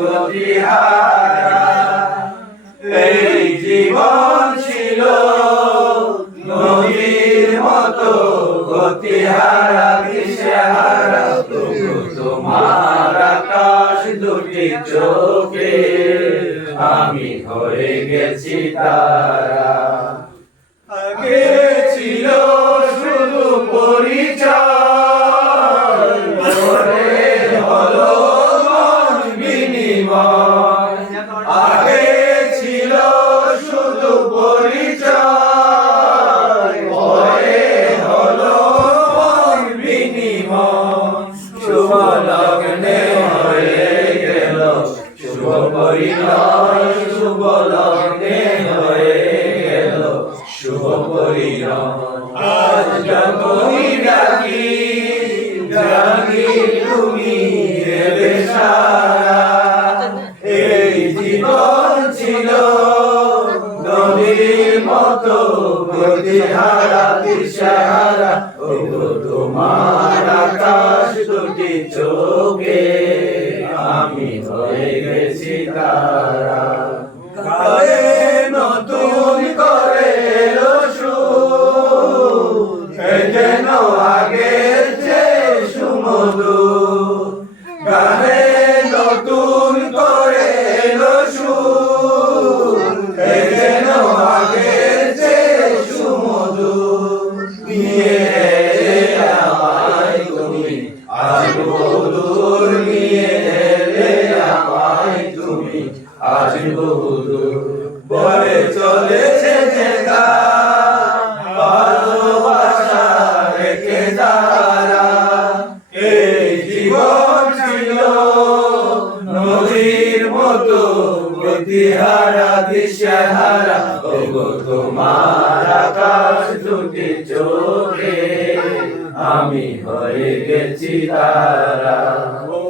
গতিহারা। এই জীবন ছিল নদীর মতো গতিহারা দিশেহারা, তবু তোমার আকাশ দুটি চোখে আমি হয়ে গেছি তারা। আগে ছিল শুধু পরিচয়, পরে হলো মন বিনিময়। আগে ছিল শুধু পরিচয়, পরে হলো মন বিনিময়। শুভ লগ্নে হয়ে গেল শুভ পরিণয়, শুভ লগ্নে হয়ে গেল শুভ পরিণয়। আজ যতই ডাকি জানি তুমি দেবে সারা। এই জীবন ছিল নদীর মতো গতিহারা দিশেহারা, ওগো তোমার আকাশ দুটি চোখে আমি হয়ে গেছি তারা। গায়ে নতুন করে এলো সুর, এ যেন আগের চেয়ে সুমধুর। গায়ে নতুন করে এলো সুর, এ যেন আগের চেয়ে সুমধুর। নিয়ে এলে আমায় তুমি আজ বহুদূর, নিয়ে এলে আমায় তুমি আজ বহুদূর। বয়ে চলেছে যে গান ভালোবাসা রেখে যারা। এই জীবন ছিল নদীর মতো গতিহারা দিশেহারা, ওগো তোমার আকাশ দুটি চোখে আমি হয়ে গেছি তারা। ও